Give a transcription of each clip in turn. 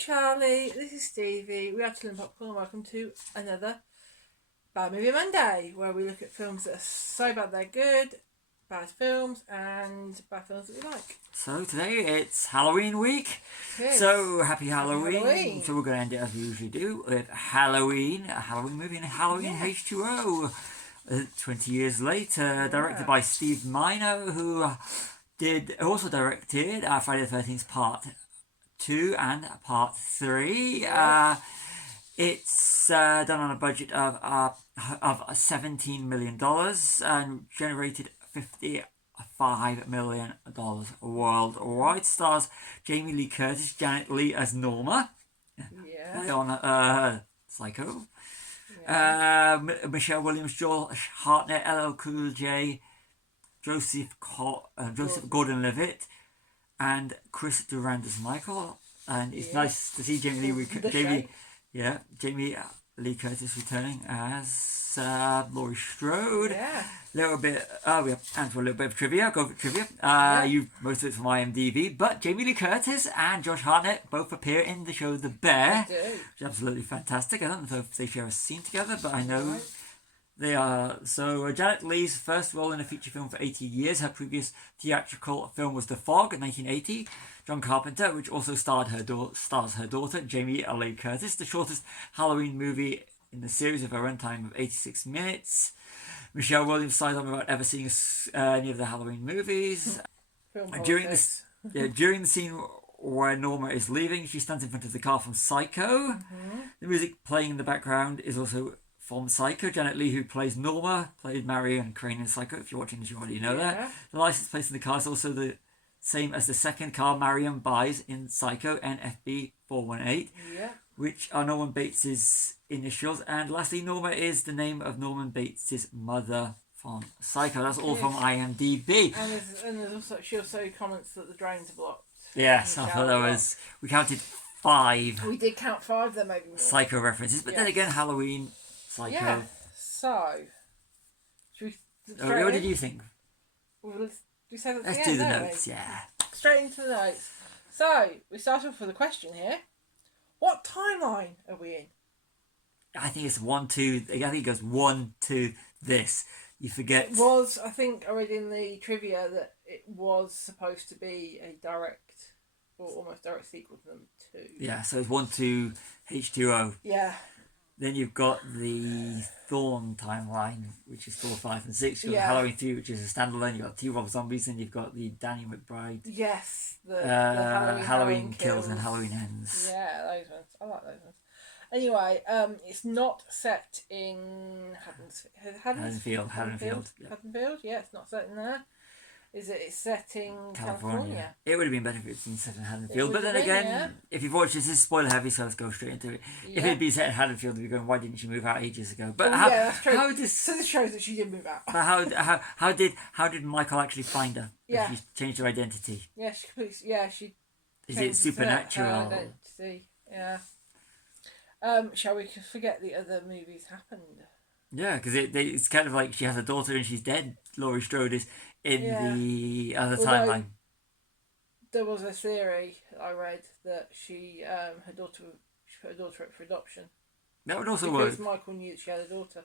Charlie, this is Stevie. We are Chilling Popcorn. Welcome to another Bad Movie Monday, where we look at films that are so bad they're good, bad films, and bad films that we like. So today it's Halloween week. Yes. So happy Halloween. Halloween. So we're going to end it as we usually do with Halloween, a Halloween movie, and Halloween H20. 20 years later, directed by Steve Miner, who also directed Friday the 13th Part 2 and Part 3. It's done on a budget of $17 million and generated $55 million worldwide. Stars Jamie Lee Curtis, Janet Leigh as Norma. Yeah. On Psycho. Michelle Williams, Joel Hartnett, LL Cool J, Joseph Gordon-Levitt, and Chris Durand as Michael. And it's nice to see Jamie Lee Curtis returning as Laurie Strode. Yeah. We have time for a little bit of trivia. Go for trivia. Most of it's from IMDb, but Jamie Lee Curtis and Josh Hartnett both appear in the show The Bear, They do. which is absolutely fantastic. I don't know if they share a scene together, but I know they are. So Janet Leigh's first role in a feature film for 18 years. Her previous theatrical film was The Fog in 1980. John Carpenter, which also stars her daughter, Jamie Lee Curtis. The shortest Halloween movie in the series of a runtime of 86 minutes. Michelle Williams signed on without ever seeing any of the Halloween movies. During the scene where Norma is leaving, she stands in front of the car from Psycho. Mm-hmm. The music playing in the background is also from Psycho. Janet Leigh, who plays Norma, played Marion Crane in Psycho. If you're watching this, you already know that. The license plate in the car is also the same as the second car Marion buys in Psycho, NFB 418, which are Norman Bates' initials. And lastly, Norma is the name of Norman Bates' mother from Psycho. That's all from IMDb. And there's also, she also comments that the drains are blocked. Yes, I thought that was... We counted 5. We did count 5, there maybe more. Psycho references. But then again, Halloween, Psycho... Yeah, so... Should we... what did you think? Let's do the notes, yeah. Straight into the notes. So, we start off with a question here. What timeline are we in? I think it's 1, 2... I think it goes 1, 2, this. You forget... It was, I think, I read in the trivia that it was supposed to be a direct, or almost direct sequel to them too. Yeah, so it's 1, 2, H2O. Yeah. Then you've got the Thorn timeline, which is 4, 5, and 6. You've got Halloween 3, which is a standalone. You've got Two Rob Zombies, and you've got the Danny McBride. Yes, the Halloween Kills and Halloween Ends. Yeah, those ones. I like those ones. Anyway, it's not set in Haddonfield. Haddonfield, yeah, it's not set in there. Is it? It's set in California. It would have been better if it's been set in Haddonfield. But then again, if you've watched this is spoiler heavy, so let's go straight into it. Yeah. If it'd been set in Haddonfield, we'd be going, why didn't she move out ages ago? But that's true. So this shows that she did move out. But how did Michael actually find her? Yeah. She changed her identity. Yeah, she Is it supernatural? Her identity. Yeah. Shall we forget the other movies happened? Yeah, because it's kind of like she has a daughter and she's dead. Laurie Strode is in the other timeline. There was a theory I read that she put her daughter up for adoption. That would also work. Because Michael knew that she had a daughter.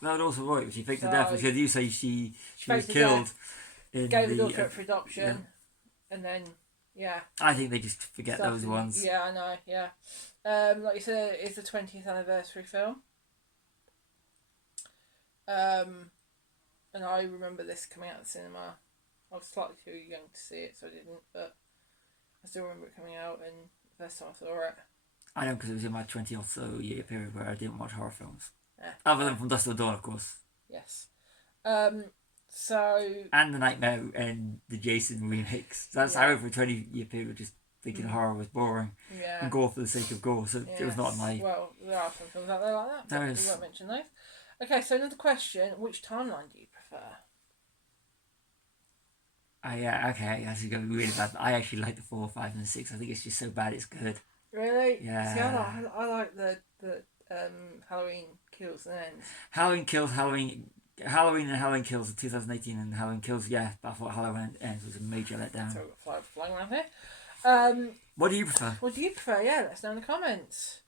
That would also work. She faked the death because you say she was killed. Gave the daughter up for adoption, and then I think they just forget those ones. Yeah, I know. Yeah, like you said, it's the 20th anniversary film. And I remember this coming out of the cinema. I was slightly too young to see it, so I didn't, but I still remember it coming out, and the first time I saw it. I know, because it was in my 20 or so year period where I didn't watch horror films. Other than From Dusk Till Dawn, of course. Yes. So... And The Nightmare and the Jason remakes. That's how over a 20-year period just thinking horror was boring. Yeah. And gore for the sake of gore, so it was not my... Well, there are some films out there like that, but we won't mention those. Okay, so another question. Which timeline do you prefer? Okay, that's going to be really bad. I actually like the 4, 5, and 6. I think it's just so bad it's good. Really? Yeah. See, I like the Halloween Kills and Ends. Halloween and Halloween Kills in 2018 and Halloween Kills, but I thought Halloween Ends was a major letdown. So we've got flying around here. What do you prefer? What do you prefer? Yeah, let us know in the comments.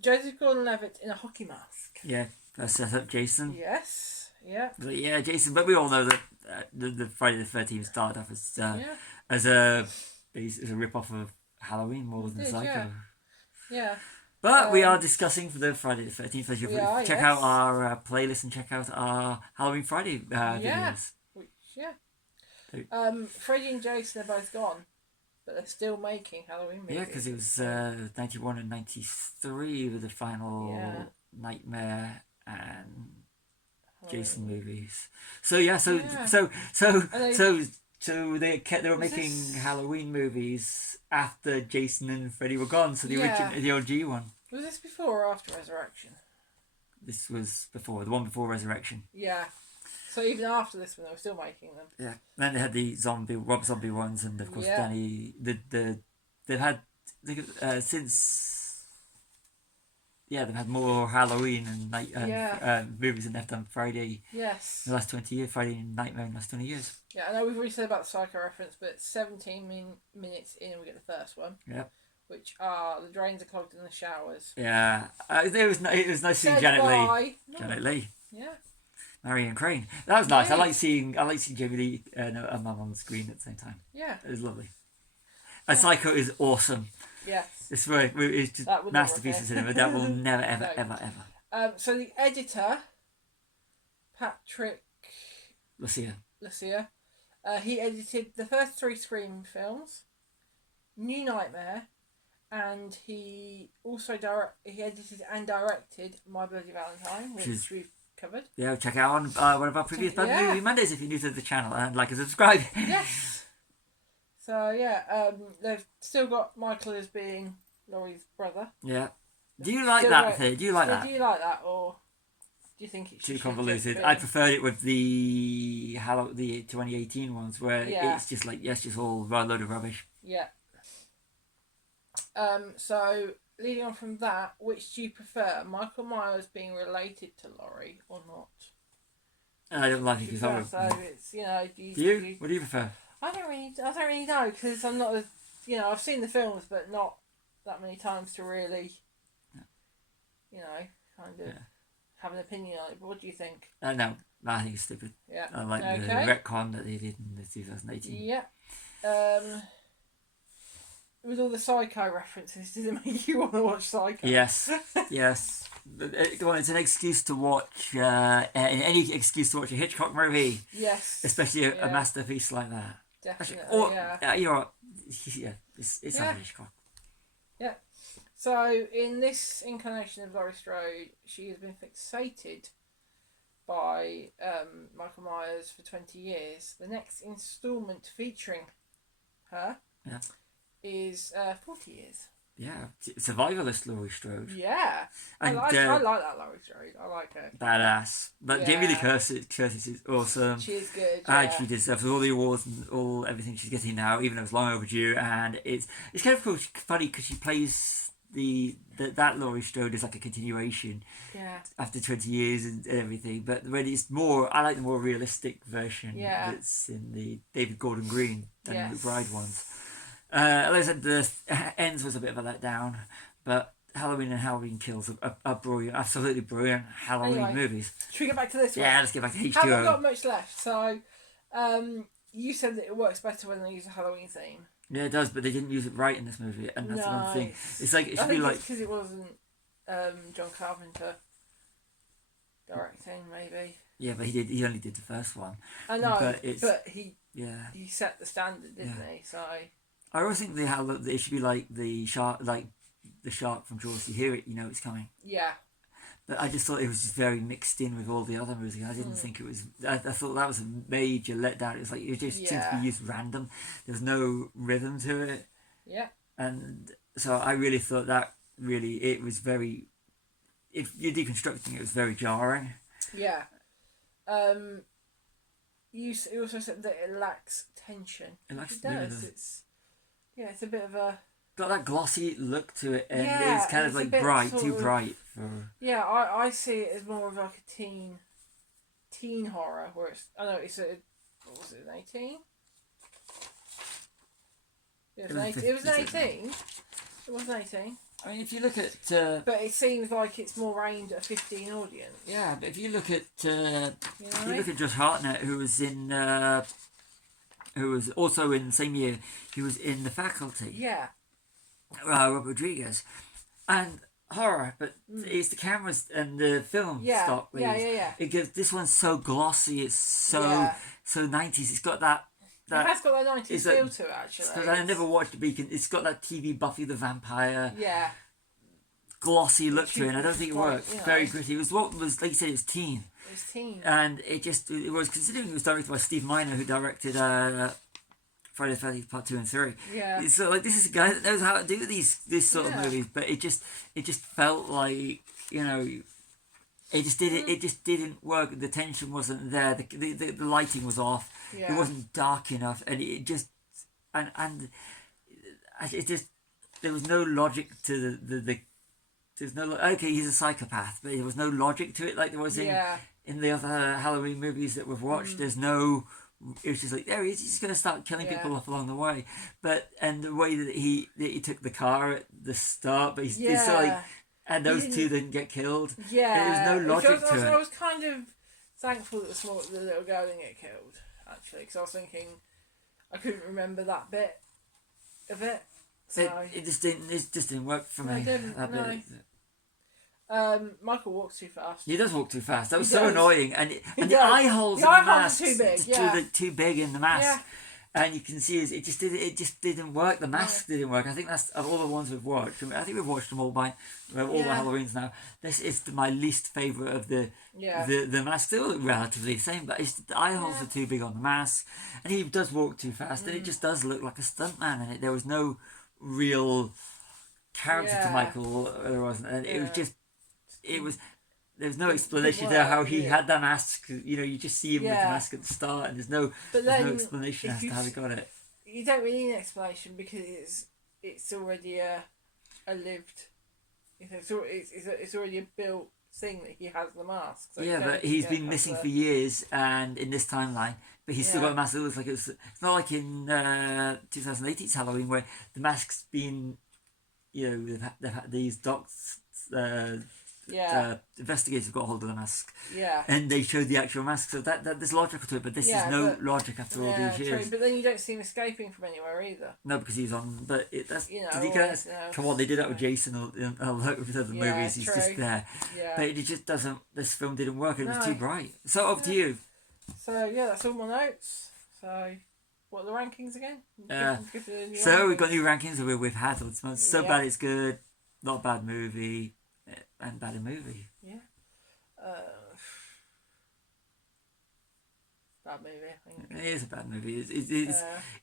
Joseph Gordon-Levitt in a hockey mask. Yeah, let's set up Jason. Yes. Yeah. But yeah, Jason. But we all know that the Friday the 13th started off Yeah. as a rip off of Halloween more than did, Psycho. Yeah. But we are discussing for the Friday the 13th. As you check out yes. our playlist and check out our Halloween Friday videos. Which, Freddy and Jason are both gone, but they're still making Halloween movies. Yeah, because it was 91 and 93 with the final Nightmare and Jason movies. So they were making Halloween movies after Jason and Freddy were gone. So the OG one. Was this before or after Resurrection? This was before the one before Resurrection. Yeah. So even after this one, they were still making them. Yeah. Then they had the Rob Zombie ones, and of course Danny. They've had since. Yeah, they've had more Halloween and night movies than they've done Friday. Yes. In the last 20 years, Friday and Nightmare in the last 20 years. Yeah, I know we've already said about the Psycho reference, but 17 minutes in, we get the first one. Yeah. Which are the drains are clogged in the showers. Yeah, it was nice seeing Janet Leigh. Janet Leigh. Yeah. Marion Crane. That was nice. I like seeing Jamie Lee and a mum on the screen at the same time. Yeah. It was lovely. And Psycho is awesome. Yes. It's just masterpiece of cinema. That will never, ever, ever. So the editor, Patrick Lucia, he edited the first 3 Scream films, New Nightmare, and he also edited and directed My Bloody Valentine, which we've covered. Yeah, check out on one of our previous Movie Mondays if you're new to the channel, and like and subscribe. Yes. So they've still got Michael as being Laurie's brother. Yeah. Do you like that? Do you like that? Do you like that, or do you think it's too convoluted? I preferred it with the 2018 ones where it's just like just all a load of rubbish. Yeah. So leading on from that, which do you prefer, Michael Myers being related to Laurie or not? I don't like it because it's do you? What do you prefer? I don't really know because I'm not I've seen the films but not that many times to really kind of have an opinion on it. But what do you think? No, I think it's stupid. Yeah. I like the retcon that they did in the 2018. Yeah. With all the Psycho references, does it make you want to watch Psycho? Yes, yes. Well, it's an excuse to watch any excuse to watch a Hitchcock movie. Yes. Especially a masterpiece like that. Definitely. It's a Hitchcock. Yeah. So in this incarnation of Laurie Strode, she has been fixated by Michael Myers for 20 years. The next instalment featuring her is 40 years. Yeah, survivalist Laurie Strode. Yeah, and I like that Laurie Strode. I like her. Badass. But Jamie Lee Curtis is awesome. She is good. And she deserves all the awards and everything she's getting now, even though it's long overdue. And it's kind of funny because she plays that Laurie Strode is like a continuation. Yeah. After 20 years and everything, but when it's more, I like the more realistic version. Yeah. That's in the David Gordon Green and McBride ones. Like I said, the ends was a bit of a letdown, but Halloween and Halloween Kills are brilliant, absolutely brilliant Halloween movies. Should we get back to this one? Yeah, let's get back to H20. Haven't got much left, so you said that it works better when they use a Halloween theme. Yeah, it does, but they didn't use it right in this movie, and that's one thing. It's like it should be like because it wasn't John Carpenter directing, maybe. Yeah, but he only did the first one. I know, but he set the standard, didn't he? So. I always think it should be like the shark from Jaws. You hear it, you know it's coming. Yeah. But I just thought it was just very mixed in with all the other music. I didn't think it was. I thought that was a major letdown. It was like it just seemed to be used random. There's no rhythm to it. Yeah. And so I really thought that it was very. If you're deconstructing it, was very jarring. Yeah. You also said that it lacks tension. It lacks. It does. It's a bit of a... Got that glossy look to it, and it's kind of like bright, too bright. Yeah, I see it as more of like a teen horror, where it's... I know, what was it, an 18? It was an 18. It was an 18. I mean, if you look at... but it seems like it's more aimed at a 15 audience. Yeah, but if you look at... you look at Josh Hartnett, who was in... who was also in the same year, he was in The Faculty. Yeah. Robert Rodriguez. And horror, but it's the cameras and the film stock. Yeah. It gives... This one's so glossy, it's so 90s. It's got that... It has got that 90s feel to it, actually. Because I never watched The Beacon. It's got that TV Buffy the Vampire glossy look to it, and I don't think it worked. Very gritty. It was what was, like you said, it was teen. It was teen. And it was, considering it was directed by Steve Miner, who directed Friday the 13th Part 2 and 3. Yeah. So, like, this is a guy that knows how to do this sort of movies, but it just felt like, you know... It just didn't work. The tension wasn't there. The lighting was off. Yeah. It wasn't dark enough, and it just and it just there was no logic to the there's no okay, he's a psychopath, but there was no logic to it like there was in the other Halloween movies that we've watched. There's no. It was just like there he is. He's just going to start killing people off along the way. But and the way that he took the car at the start, but he's like. And those two didn't get killed. Yeah. There was no logic to it. I was kind of thankful that the little girl didn't get killed, actually, because I was thinking I couldn't remember that bit of it. So. It just didn't work for me. It didn't, Michael walks too fast. He does walk too fast. That was so annoying. And the eye holes in the mask too big. Too big in the mask. Yeah. And you can see it just didn't work. The mask didn't work. I think that's of all the ones we've watched. I think we've watched them all all the Halloweens now. This is my least favourite of the masks. They're all relatively the same, but the eye holes are too big on the mask, and he does walk too fast, and it just does look like a stuntman in it. There was no real character to Michael. There wasn't, and it was. There's no explanation there how he had that mask. You know, you just see him with the mask at the start, and there's no explanation as to how he got it. You don't really need an explanation because it's already a lived. You know, it's already a built thing that he has the mask. So but he's been missing for years, and in this timeline, but he's still got a mask that looks like it's not like in 2018's Halloween where the mask's been, you know, they've had these docs. Investigators got hold of the mask. Yeah. And they showed the actual mask, so that there's logic to it, but this is no logic after all these years. True. But then you don't see him escaping from anywhere either. No, because he's on. But did he get? Come on, they did that with Jason in a lot of the movies. He's just there. Yeah. But it just doesn't. This film didn't work. It was too bright. So over to you. So that's all my notes. So. What are the rankings again? So we've got new rankings that we've had. So bad it's good. Not a bad movie. And bad a movie. Yeah. Bad movie, I think. It is a bad movie.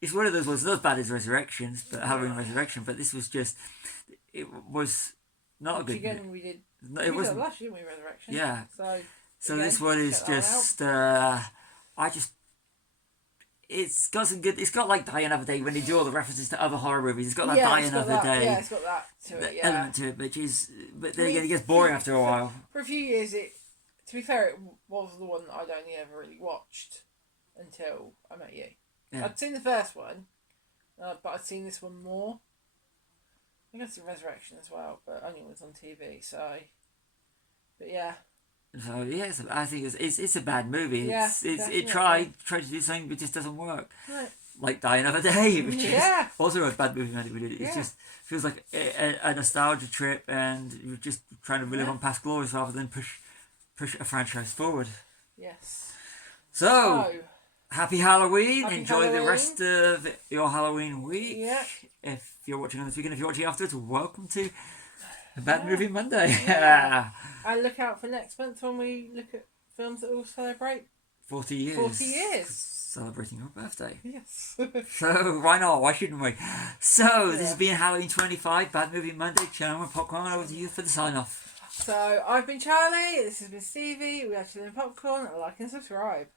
It's one of those ones, not as bad as Resurrections, but Halloween Resurrection, but this was just, it was not a good movie. We did. It wasn't. Last year, didn't we, Resurrection? Yeah. So again, this one is just, it's got some good. It's got like Die Another Day when they do all the references to other horror movies. It's got that Die Another Day. Yeah, it's got that to it. Yeah. Element to it, but then again, it gets boring after a while. For a few years, to be fair, it was the one that I'd only ever really watched until I met you. Yeah. I'd seen the first one, but I'd seen this one more. I think I'd seen Resurrection as well, but only when it was on TV. So, but yeah. So yes, I think it's a bad movie. Yeah, it tried to do something, but it just doesn't work. Right. Like Die Another Day, which is also a bad movie. It just feels like a nostalgia trip, and you're just trying to relive on past glories rather than push a franchise forward. Yes. So happy Halloween! Enjoy the rest of your Halloween week. Yeah. If you're watching on this weekend, if you're watching afterwards, welcome to Bad Movie Monday. Yeah. And look out for next month when we look at films that will celebrate 40 years. 40 years. Celebrating your birthday. Yes. So, why not? Why shouldn't we? So, this has been Halloween 25, Bad Movie Monday. Channel and Popcorn, over to you for the sign-off. So, I've been Charlie, this has been Stevie, we have Chilling Popcorn, like and subscribe.